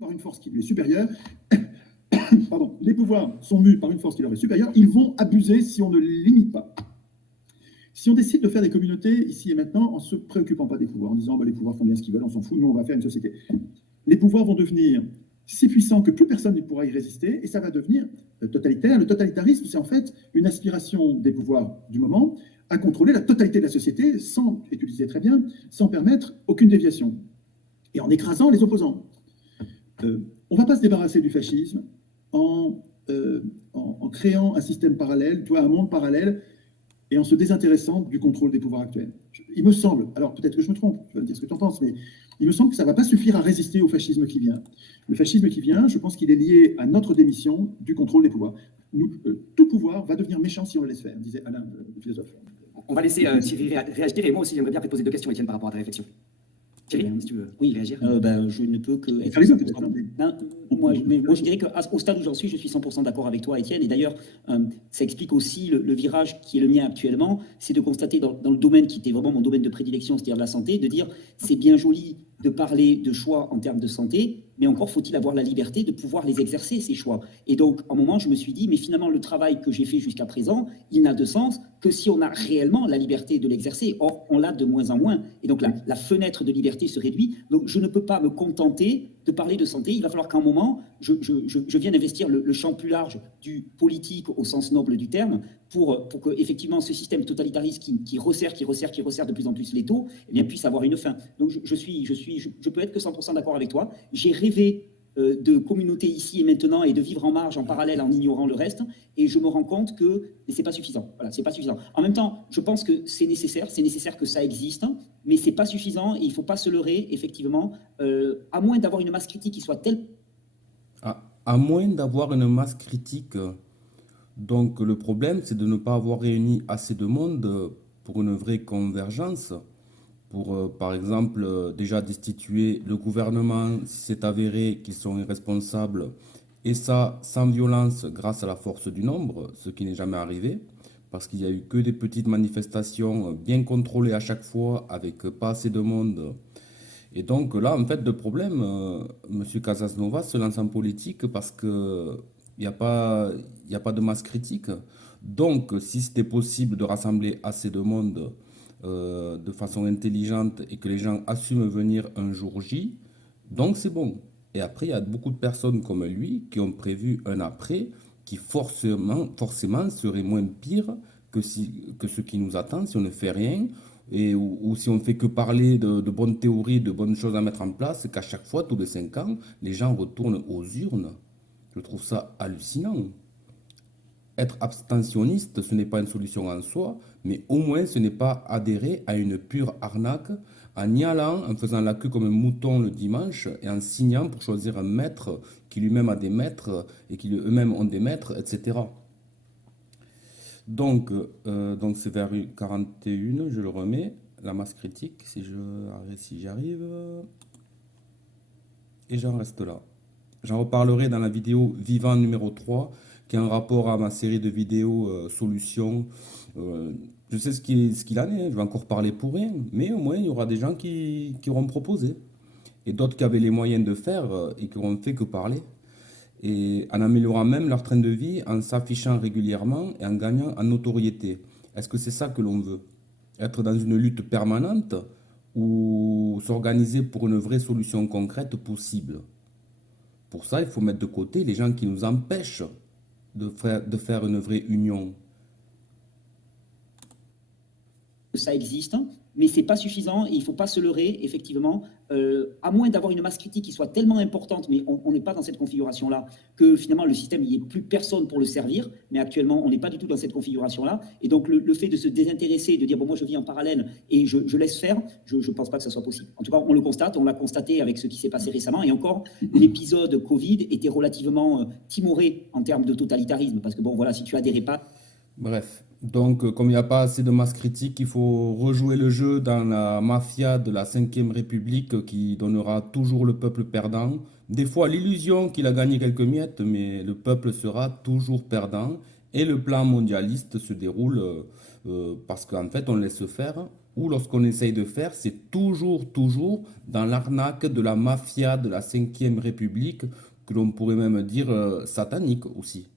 par une force qui lui est supérieure, pardon, les pouvoirs sont mus par une force qui leur est supérieure, ils vont abuser si on ne les limite pas. Si on décide de faire des communautés ici et maintenant en ne se préoccupant pas des pouvoirs, en disant bah, les pouvoirs font bien ce qu'ils veulent, on s'en fout, nous on va faire une société. Les pouvoirs vont devenir si puissants que plus personne ne pourra y résister et ça va devenir totalitaire. Le totalitarisme, c'est en fait une aspiration des pouvoirs du moment à contrôler la totalité de la société sans, et tu le disais très bien, sans permettre aucune déviation et en écrasant les opposants. On ne va pas se débarrasser du fascisme en créant un système parallèle, un monde parallèle, et en se désintéressant du contrôle des pouvoirs actuels. Il me semble, alors peut-être que je me trompe, tu vas me dire ce que tu en penses, mais il me semble que ça ne va pas suffire à résister au fascisme qui vient. Le fascisme qui vient, je pense qu'il est lié à notre démission du contrôle des pouvoirs. Tout pouvoir va devenir méchant si on le laisse faire, disait Alain, le philosophe. On va laisser Thierry réagir, et moi aussi j'aimerais bien te poser deux questions, Étienne, par rapport à ta réflexion. Thierry, si tu veux réagir. Je ne peux que... Moi, je dirais qu'au stade où j'en suis, je suis 100% d'accord avec toi, Étienne. Et d'ailleurs, ça explique aussi le virage qui est le mien actuellement. C'est de constater dans le domaine qui était vraiment mon domaine de prédilection, c'est-à-dire de la santé, de dire c'est bien joli de parler de choix en termes de santé, mais encore faut-il avoir la liberté de pouvoir les exercer, ces choix. Et donc, à un moment, je me suis dit, mais finalement, le travail que j'ai fait jusqu'à présent, il n'a de sens que si on a réellement la liberté de l'exercer. Or, on l'a de moins en moins. Et donc, la fenêtre de liberté se réduit. Donc, je ne peux pas me contenter de parler de santé. Il va falloir qu'à un moment, je vienne investir le champ plus large du politique au sens noble du terme pour que, effectivement, ce système totalitariste qui resserre de plus en plus les taux, eh bien, puisse avoir une fin. Donc, je peux être que 100% d'accord avec toi. J'ai rêvé de communauté ici et maintenant et de vivre en marge, en parallèle, en ignorant le reste. Et je me rends compte que c'est pas suffisant. Voilà, c'est pas suffisant. En même temps, je pense que c'est nécessaire que ça existe, mais c'est pas suffisant et il faut pas se leurrer, effectivement, à moins d'avoir une masse critique qui soit telle... À moins d'avoir une masse critique. Donc le problème, c'est de ne pas avoir réuni assez de monde pour une vraie convergence. Pour, par exemple, déjà destituer le gouvernement si c'est avéré qu'ils sont irresponsables, et ça sans violence grâce à la force du nombre, ce qui n'est jamais arrivé, parce qu'il n'y a eu que des petites manifestations bien contrôlées à chaque fois, avec pas assez de monde. Et donc là, en fait, le problème, M. Casanova se lance en politique parce qu'il n'y a pas de masse critique. Donc, si c'était possible de rassembler assez de monde de façon intelligente et que les gens assument venir un jour J, donc c'est bon. Et après, il y a beaucoup de personnes comme lui qui ont prévu un après qui forcément serait moins pire que ce qui nous attend si on ne fait rien ou si on ne fait que parler de bonnes théories, de bonnes choses à mettre en place, qu'à chaque fois, tous les 5 ans, les gens retournent aux urnes. Je trouve ça hallucinant. Être abstentionniste, ce n'est pas une solution en soi, mais au moins ce n'est pas adhérer à une pure arnaque en y allant, en faisant la queue comme un mouton le dimanche et en signant pour choisir un maître qui lui-même a des maîtres et qui eux-mêmes ont des maîtres, etc. Donc c'est vers 41, je le remets, la masse critique, si j'y arrive. Et j'en reste là. J'en reparlerai dans la vidéo Vivant numéro 3, qui est un rapport à ma série de vidéos solutions. Je sais ce qu'il en est, je vais encore parler pour rien, mais au moins il y aura des gens qui auront proposé. Et d'autres qui avaient les moyens de faire et qui n'auront fait que parler. Et en améliorant même leur train de vie, en s'affichant régulièrement et en gagnant en notoriété. Est-ce que c'est ça que l'on veut? Être dans une lutte permanente ou s'organiser pour une vraie solution concrète possible? Pour ça, il faut mettre de côté les gens qui nous empêchent de faire une vraie union. Ça existe, mais c'est pas suffisant et il faut pas se leurrer, effectivement, à moins d'avoir une masse critique qui soit tellement importante, mais on n'est pas dans cette configuration-là, que finalement le système, il n'y ait plus personne pour le servir, mais actuellement, on n'est pas du tout dans cette configuration-là. Et donc, le fait de se désintéresser, de dire, bon, moi, je vis en parallèle et je laisse faire, je ne pense pas que ça soit possible. En tout cas, on le constate, on l'a constaté avec ce qui s'est passé récemment, et encore, l'épisode Covid était relativement timoré en termes de totalitarisme, parce que, bon, voilà, si tu adhérais pas... Bref. Donc, comme il n'y a pas assez de masse critique, il faut rejouer le jeu dans la mafia de la 5e République qui donnera toujours le peuple perdant. Des fois, l'illusion qu'il a gagné quelques miettes, mais le peuple sera toujours perdant. Et le plan mondialiste se déroule parce qu'en fait, on laisse faire ou lorsqu'on essaye de faire, c'est toujours dans l'arnaque de la mafia de la Cinquième République, que l'on pourrait même dire satanique aussi.